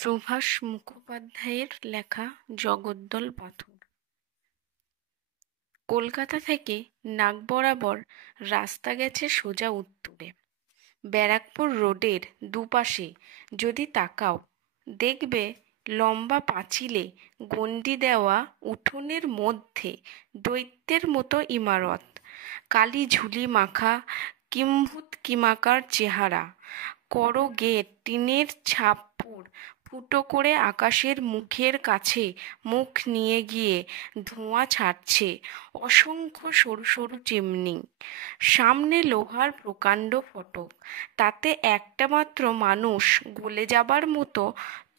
সুভাষ মুখোপাধ্যায়ের লেখা জগদ্দল পাথর। কলকাতা থেকে নাক বরাবর রাস্তা গেছে সোজা উত্তরে। ব্যারাকপুর রোডের দুপাশে যদি তাকাও, দেখবে লম্বা পাঁচিলে গণ্ডি দেওয়া উঠোনের মধ্যে দৈত্যের মতো ইমারত, কালি ঝুলি মাখা কিম্ভূত কিমাকার চেহারা, করো গেট, টিনের ছাপ্পর ফুটো করে আকাশের মুখের কাছে মুখ নিয়ে গিয়ে ধোঁয়া ছাড়ছে অসংখ্য সরু সরু চিমনি। সামনে লোহার প্রকাণ্ড ফটক, তাতে একটা মাত্র মানুষ গলে যাবার মতো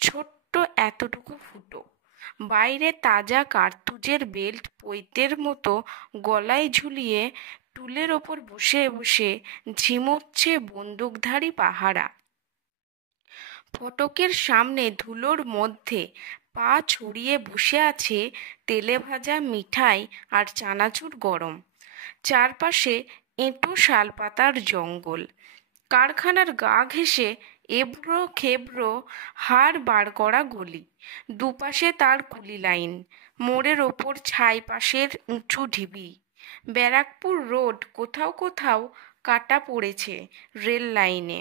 ছোট্ট এতটুকু ফুটো। বাইরে তাজা কার্তুজের বেল্ট পৈতের মতো গলায় ঝুলিয়ে টুলের ওপর বসে বসে ঝিমোচ্ছে বন্দুকধারী পাহারা। ফটকের সামনে ধুলোর মধ্যে পা ছড়িয়ে বসে আছে তেলে ভাজা মিঠাই আর চানাচুর গরম। চারপাশে এঁটো শালপাতার জঙ্গল, কারখানার গা ঘেঁষে এবড়ো খেবড়ো হাড় বার করা গলি, দুপাশে তার কুলি লাইন, মোড়ের ওপর ছাই পাশের উঁচু ঢিবি। ব্যারাকপুর রোড কোথাও কোথাও কাটা পড়েছে রেল লাইনে,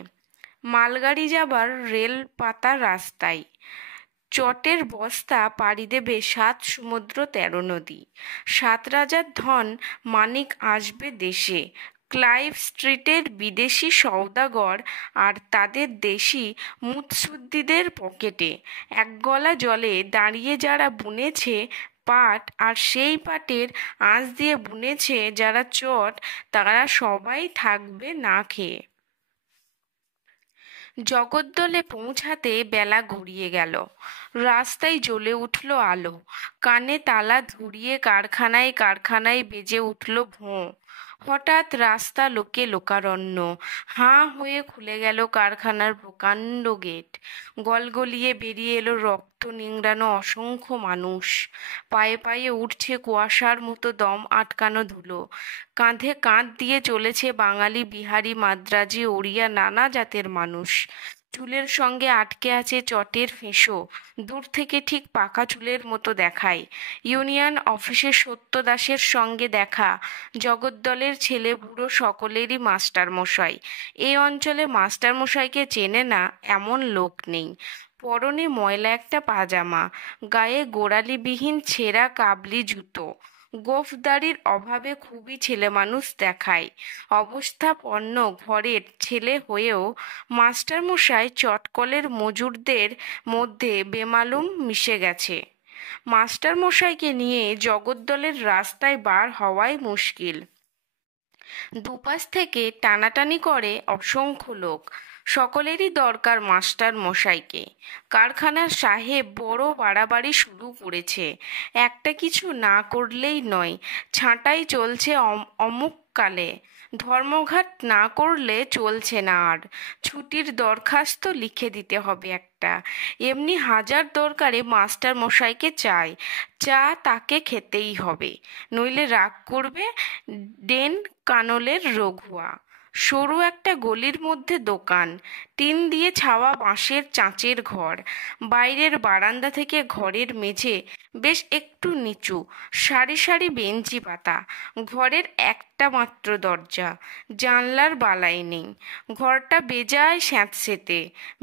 মালগাড়ি যাবার রেল পাতা রাস্তায়। চটের বস্তা পাড়ি দেবে 7 সমুদ্র 13 নদী। 7 রাজার ধন মানিক আসবে দেশে। ক্লাইভ স্ট্রিটের বিদেশি সওদাগর আর তাদের দেশি মুৎসুদ্দিদের পকেটে এক গলা জলে দাঁড়িয়ে যারা বুনেছে পাট, আর সেই পাটের আঁচ দিয়ে বুনেছে যারা চট, তারা সবাই থাকবে না খেয়ে। জগদ্দলে পৌঁছাতে বেলা গড়িয়ে গেল। রাস্তায় জ্বলে উঠল আলো, কানে তালা ধরিয়ে কারখানায় কারখানায় বেজে উঠল ভোঁ। হঠাৎ রাস্তা লোকে লোকারণ্য, হাঁ হয়ে খুলে গেল কারখানার প্রকাণ্ড গেট। গলগলিয়ে বেরিয়ে এলো রক্ত নিংড়ানো অসংখ্য মানুষ। পায়ে পায়ে উঠছে কুয়াশার মতো দম আটকানো ধুলো। কাঁধে কাঁধ দিয়ে চলেছে বাঙালি, বিহারি, মাদ্রাজি, ওড়িয়া, নানা জাতের মানুষ। চুলের সঙ্গে আটকে আছে চটের ফেঁসো, দূর থেকে ঠিক পাকা চুলের মতো দেখায়। ইউনিয়ন অফিসে সত্যদাসের সঙ্গে দেখা, জগদ্দলের ছেলে বুড়ো সকলেরই মাস্টারমশাই। এই অঞ্চলে মাস্টারমশাইকে চেনে না এমন লোক নেই। পরনে ময়লা একটা পাজামা, গায়ে গোড়ালিবিহীন ছেঁড়া কাবলি জুতো, গোঁফদাড়ির অভাবে খুবই ছেলেমানুষ দেখায়। অবস্থাপন্ন ঘরের ছেলে হয়েও মাস্টারমশাই চটকলের মজুরদের মধ্যে বেমালুম মিশে গেছে। মাস্টারমশাইকে নিয়ে জগদ্দলের রাস্তায় বার হওয়াই মুশকিল। দুপাশ থেকে টানাটানি করে অসংখ্য লোক। সকলেরই দরকার মাস্টার মশাইকে। কারখানার সাহেব বড় বাড়াবাড়ি শুরু করেছে। একটা কিছু না করলেই নয়, ছাঁটাই চলছে অমুককালে, ধর্মঘট না করলে চলছে না, আর ছুটির দরখাস্ত লিখে দিতে হবে একটা। এমনি হাজার দরকারে মাস্টার মশাইকে চাই, চা তাকে খেতেই হবে, নইলে রাগ করবে। ডেন কানলের রঘুয়া। সরু একটা গলির মধ্যে দোকান, টিন দিয়ে ছাওয়া বাঁশের চাঁচের ঘর। বাইরের বারান্দা থেকে ঘরের মেঝে বেশ একটু নিচু, সারি সারি বেঞ্চি পাতা। ঘরের একটা মাত্র দরজা, জানলার বালাই নেই। ঘরটা বেজায় স্যাঁতসেঁতে।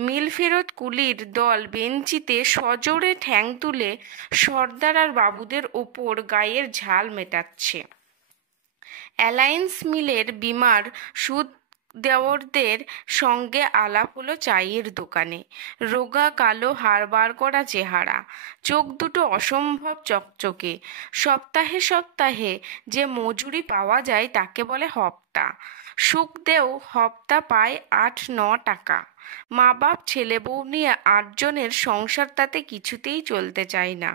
মিল ফেরত কুলির দল বেঞ্চিতে সজোরে ঠ্যাং তুলে সর্দার আর বাবুদের ওপর গায়ের ঝাল মেটাচ্ছে। অ্যালায়েন্স মিলের বিমার সুদ দেওরদের সঙ্গে আলাপ হলো চায়ের দোকানে। রোগা কালো হাড় বার করা চেহারা, চোখ দুটো অসম্ভব চকচকে। সপ্তাহে সপ্তাহে যে মজুরি পাওয়া যায় তাকে বলে হপ্তা। সুখদেও হপ্তা পায় 8-9 টাকা। মা বাপ ছেলে বউ নিয়ে 8 জনের সংসার তাতে কিছুতেই চলতে চায় না।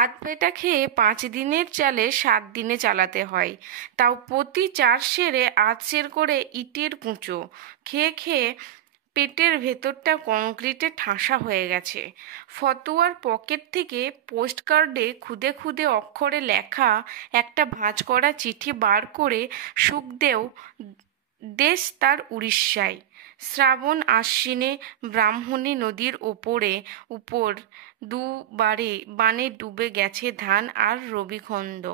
আধ পেটা খেয়ে 5 দিনের চালে 7 দিনে চালাতে হয়, তাও প্রতি 4 সেরে 8 সের করে ইটের কুঁচো খেয়ে খেয়ে পেটের ভেতরটা কংক্রিটে ঠাসা হয়ে গেছে। ফতুয়ার পকেট থেকে পোস্টকার্ডে খুদে খুদে অক্ষরে লেখা একটা ভাঁজ করা চিঠি বার করে সুখদেও দেশ তার উড়িষ্যায়। শ্রাবণ আশ্বিনে ব্রাহ্মণী নদীর উপর দুবারে বানে ডুবে গেছে ধান আর রবিখন্ড,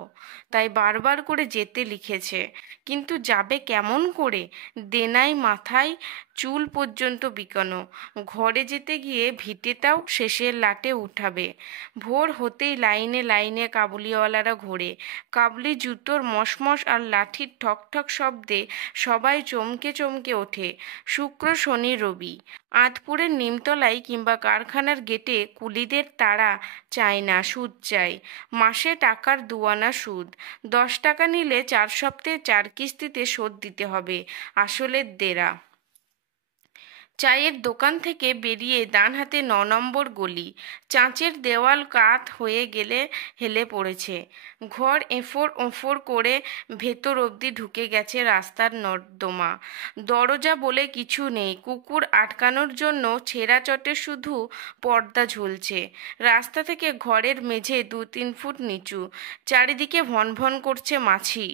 তাই বারবার করে যেতে লিখেছে। কিন্তু যাবে কেমন করে? দেনাই মাথায় চুল পর্যন্ত বিকানো। ঘরে যেতে গিয়ে ভিটেটাও শেষের লাটে উঠাবে। ভোর হতেই লাইনে লাইনে কাবুলিওয়ালারা ঘোরে। কাবলি জুতোর মশমশ আর লাঠির ঠক ঠক শব্দে সবাই চমকে চমকে ওঠে। শুক্র শনি রবি আঁতপুরের নিমতলায় কিংবা কারখানার গেটে কুলিদের তাড়া চায় না, সুদ চাই। মাসে টাকার দুয়ানা সুদ। 10 টাকা নিলে 4 সপ্তাহে 4 কিস্তিতে শোধ দিতে হবে আসলের দেনা। চায়ের দোকান থেকে বেরিয়ে ডান হাতে 9 নম্বর গলি। চাঁচের দেওয়াল কাত হয়ে গেলে হেলে পড়েছে। ঘর এঁফোড় ওঁফোড় করে ভেতর অবধি ঢুকে গেছে রাস্তার নর্দমা। দরজা বলে কিছু নেই, কুকুর আটকানোর জন্য ছেঁড়া চটে শুধু পর্দা ঝুলছে। রাস্তা থেকে ঘরের মেঝে 2-3 ফুট নিচু। চারিদিকে ভনভন করছে মাছি।